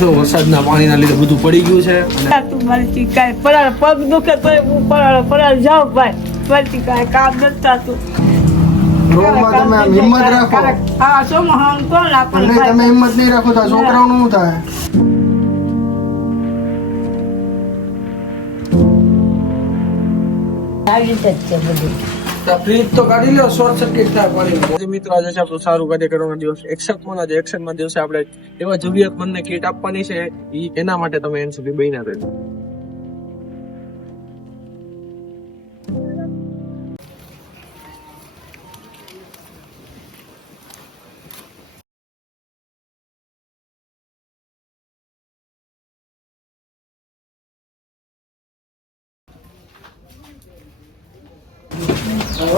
તો વરસાદના પાણીના લીધે બધું પડી ગયું છે. તું મારી કાંઈ પગ દુખે તો હું પરાળ જાઉં ભાઈ. મારી કાંઈ કામ નથી થતું. રોગમાં તમે આમ હિંમત રાખો. હા સોમાં કોણ આપણને નહીં તમે હિંમત નહીં રાખો તો છોકરાઓનું શું થાય? આવી રીતે જ છે બધું. ફ્રીજ તો કાઢી લો, શોર્ટ સર્કિટ થાય પાણી. મિત્રો આજે છે આપણું સારું કાર્ય કરવાનો દિવસ. એક્શનમાં દિવસે આપણે એવા જરૂરિયાતમંદને કીટ આપવાની છે, એના માટે તમે એન સુધી બન્યા રહેજો.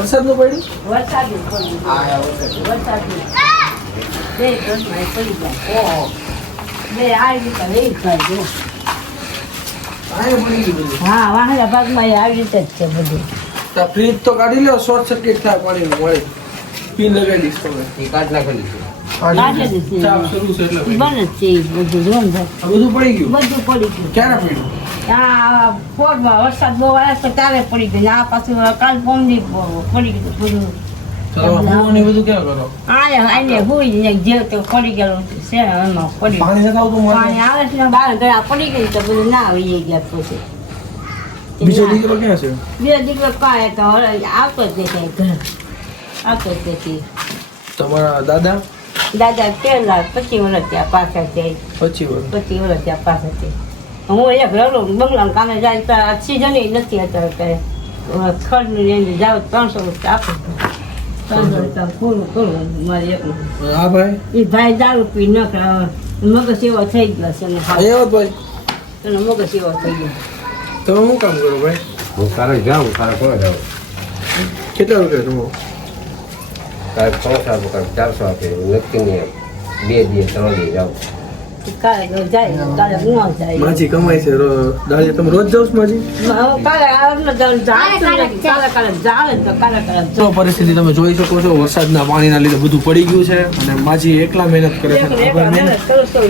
વરસાદનું પડ્યું? વરસાદી પડી વરસાદી બે ઘરમાં પડી જાય. બે આવી રીતે લઈ જાય. હા વાહના ભાગમાં આવી રીતે જ છે બધું. ફ્રીજ તો કાઢી લો, શોર્ટ સર્કિટ થાય પાણી મળે. પીન લગાવી દઈશ તમે. કાઢ નાખેલી છે. ચાપ શરૂ છે એટલે બને છે બધું જોન ભાઈ. આ બધું પડી ગયું. બધું પડી ગયું. ક્યારે પડ્યું? આ પોરમાં વરસાદ બહુ આવ્યો તો ત્યારે પડી ગયું. આ પાછું કાલ પોમની પડી ગયું બધું. ચાલો હું બધું ક્યાં કરો? આને હુઈ ને જે તો પડી ગયેલું છે એમાં પડી. પાણી નથી આવતું મારે. પાણી આવે છે ને બહાર ગયા પડી ગઈ તો બધું ના આવી ગયા પછી. બીજો દીકરો ક્યાં છે? બે દીકરો કાંઈ તો આવતો જ દેખાય ઘર આવતો જ દેખાય. તમારા દાદા દાદા પેલા 25 વર્ષ ત્યાં પાછળ છે. 25 વર્ષ. 25 વર્ષ ત્યાં પાછળ છે. હું એક રડું બંગલામાં કામે જાય તો સિઝન નથી અત્યારે ખડનું એને જાવ 300 રૂપિયા આપે. 300 રૂપિયા પૂરું કરું મારે એકલું. હા ભાઈ. એ ભાઈ દારૂ પી ન મગજ એવો થઈ ગયો છે ને એવો ભાઈ. તને મગજ એવો થઈ ગયો. તમે શું કામ કરો ભાઈ? હું સારો જાઉં, સારો કોણ જાઉં? કેટલા રૂપિયા તમે? કાંઈક 300 આપે, કાંઈક 400 આપે, નક્કી નહીં. 2 દિવસ 3 દિવસ જાઉં. કાલે જાય કાલે ન જાય. માજી કમાય છે દાડી. તમે રોજ જાવ છો માજી? કાલે કાલે જાવે તો કાલે તો પરિસ્થિતિ તમે જોઈ શકો છો. વરસાદના પાણીના લીધે બધું પડી ગયું છે અને માજી એકલા મહેનત કરે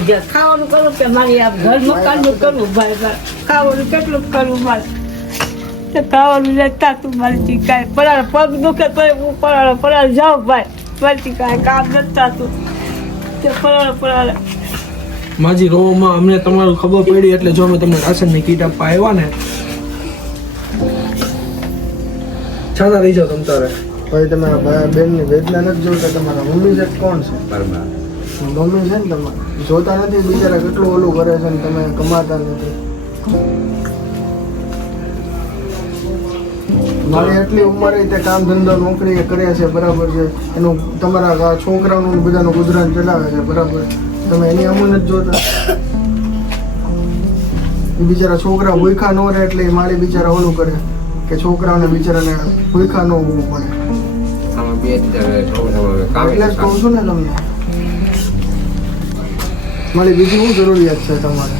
છે. ખાવાનું કરું કે મારી આ ઘર મકાનનું કરવું ભાઈ. ખાવાનું કેટલું કરવું મારે ખાવાનું લેતા તું મારી કાંઈ પગ દુખે તો હું પરાળ જાઉં ભાઈ. મારી કાંઈ કામ નથી થતું તે પરાળ માજી રોમાં અમને તમારું ખબર પડી એટલે જો અમે તમને રાશનની કીટ આપવા આવ્યા ને. છાના રહી જાઓ તમ તારે. ભાઈ તમારા ભાઈ બેનની વેદના નથી જોતા. તમારા મમ્મી છે કોણ છે? બરાબર. મમ્મી છે ને તમારે જોતા નથી બિચારા કેટલું ઓલું કરે છે ને તમે કમાતા નથી. મારી એટલી ઉંમરે તે કામ ધંધો નોકરી કરે છે બરાબર છે. એનું તમારા છોકરાઓનું બધાનું ગુજરાન ચલાવે છે બરાબર. તમે એની અમુ નથી જોતા. એ બિચારા છોકરા ભૂખા ન રહે એટલે એ માળી બિચારા ઓલું કરે કે છોકરાઓને બિચારાને ભૂખા ન હોવું પડે. આમાં 2 છોકરાઓ કામ એટલે જ કહું છું ને તમને. મારી બીજી શું જરૂરિયાત છે તમારે?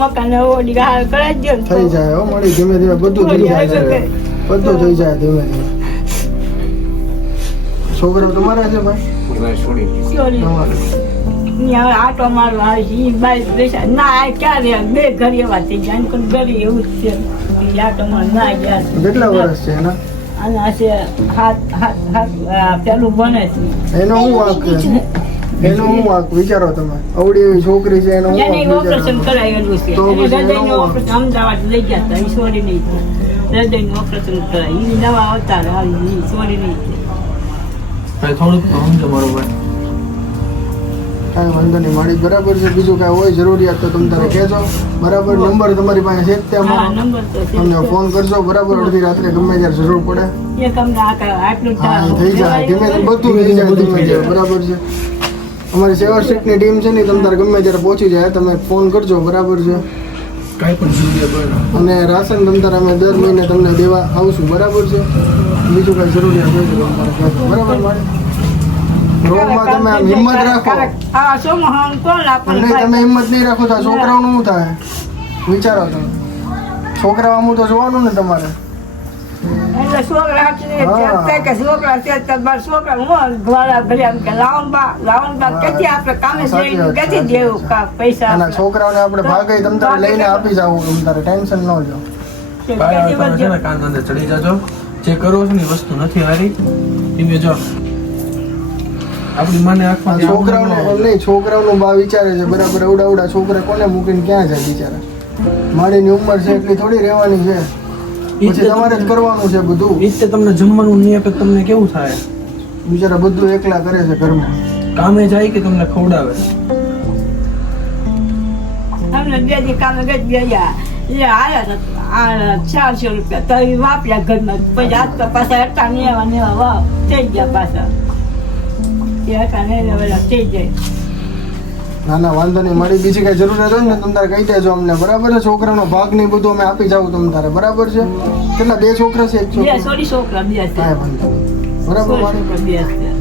મકાન ઓડી કરાવી દો. થઈ જાય હો મળી ધીમે ધીમે બધું થઈ જાય છે. બધું થઈ જાય ધીમે ધીમે. છોકરા તમારા છે ભાઈ? છોડી તમારા. આટો મારવા આવે છે એ બાઈક બેસા ના આ ક્યારે બે ઘર એવા થઈ ગયા ઘરે એવું જ છે. આટો માર ના ગયા છે. કેટલા વર્ષ છે એના? અને હશે હાથ પેલું બને છે. એનો શું વાંક છે? એનો શું વાંક વિચારો તમે? અવડી એવી છોકરી છે એનો શું એને વાંક ઓપરેશન વિચારો? કરાયેલું છે. તો એને પછી હૃદયનું એનો ઓપરેશન અમદાવાદ લઈ ગયા હતા. એ છોડી નહીં હૃદયનું ઓપરેશન કરાય. એ નવા અવતાર આવી છોડી નહીં. ભાઈ થોડુંક સમજો મારો ભાઈ. કાંઈ વાંધો નહીં મારી બરાબર છે. બીજું કાંઈ હોય જરૂરિયાત તો તમે તારે કહેજો બરાબર. નંબર તમારી પાસે છે જ હા ત્યાં નંબર તો છે. તમને ફોન કરજો બરાબર. અડધી રાત્રે ગમે ત્યારે જરૂર પડે. એ તમને આટલું હા થઈ જાય ધીમે ધીમે બધું થઈ જાય ધીમે ધીમે બરાબર છે. અમારી સેવા સ્ટ્રીટની ટીમ છે ને તમે તારે ગમે ત્યારે પહોંચી જાય તમે ફોન કરજો બરાબર છે. કાંઈ પણ જરૂરિયાત હોય ને. અને રાશન તમ તારે અમે દર મહિને તમને દેવા આવશું બરાબર છે. બીજું કાંઈ જરૂરિયાત હોય તો તમારે કહેજો બરાબર. મારે રોગમાં તમે આમ હિંમત રાખો. હા સોમાં કોણ અને આપણને તમે હિંમત નહીં રાખો તો આ છોકરાઓનું શું થાય વિચારો તમે. છોકરાઓ આમ તો જોવાનું ને તમારે. એટલે છોકરા હાથને હા. તે કે છોકરા છે તો મારા છોકરા હું દ્વારા ભલે એમ કે લાવણબા ક્યાંથી આપણે કામે સાચી જઈને વાત, ક્યાંથી સાચી દેવું કા પૈસા અને છોકરાઓને આપણે ભાગે તમ તારે લઈને આપી જાવ તમ તારે ટેન્શન ન લો ભાઈ હવે તમે છે ને કાન અંદર ચડી જાજો જે કરો છો ને એ વસ્તુ નથી હારી ધીમે જો આપણી માને આ આંખમાં છોકરાઓને એમ નહીં છોકરાઓનું બા વિચારે છે બરાબર અવડા છોકરા કોને મૂકીને ક્યાં જાય બિચારા મારીની ઉંમર છે એટલી થોડી રહેવાની છે પછી તમારે જ કરવાનું છે બધું ઈ જ તે તમને જમવાનું નહીં આપે તો તમને કેવું થાય બિચારા બધું એકલા કરે છે ઘરમાં કામે જાય કે તમને ખવડાવે અમને બે દી કામે ગયા એટલે આવ્યા હતા 400 રૂપિયા તો એ વાપર્યા ઘરમાં પછી આજ તો પાછા હતા નેવા વાવ થઈ ગયા પાછા એ હતા ને થઈ જાય ના ના વાંધો નહીં મારી બીજી કઈ જરૂરિયાત હોય ને તમે તારે કહી દેજો અમને બરાબર છે છોકરાનો ભાગ ને બધું અમે આપી જાવ તમે તારે બરાબર છે કેટલા 2 છોકરા છે 1 બે છોકરો છોકરા બે છે કાંઈ વાંધો નહીં. બરાબર મારી છોકરા બે છે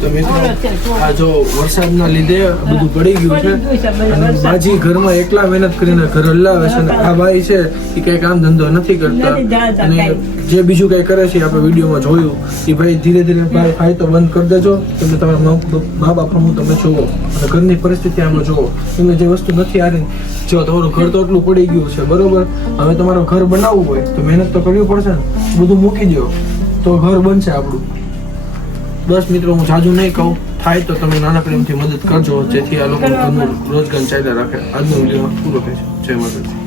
તો મિત્રો આ જો વરસાદના લીધે બધું પડી ગયું છે અને બાજી ઘરમાં એકલા મહેનત કરીને ઘર હલાવે છે અને આ ભાઈ છે એ કઈ કામ ધંધો નથી કરતા નથી જાણતા અને કાંઈ. જે બીજું કઈ કરે છે આપણે વિડીયોમાં જોયું એ ભાઈ ધીરે ધીરે ભાઈ ખાય તો બંધ કરી દેજો તમે તમારા મા બાપ હું તમે જોવો અને ઘરની પરિસ્થિતિ આમાં જોવો તમને જે વસ્તુ નથી આવી જો તમારું ઘર તો એટલું પડી ગયું છે બરોબર હવે તમારું ઘર બનાવવું હોય તો મહેનત તો કરવી પડશે ને બધું મૂકી દો તો ઘર બનશે આપણું બસ મિત્રો હું જાજુ નહીં કહું થાય તો તમે નાનકડી એમથી મદદ કરજો જેથી આ લોકો ઘરનું રોજગાર ચાલ્યા રાખે આજનો વિડીયોમાં પૂરો થશે જય માતાજી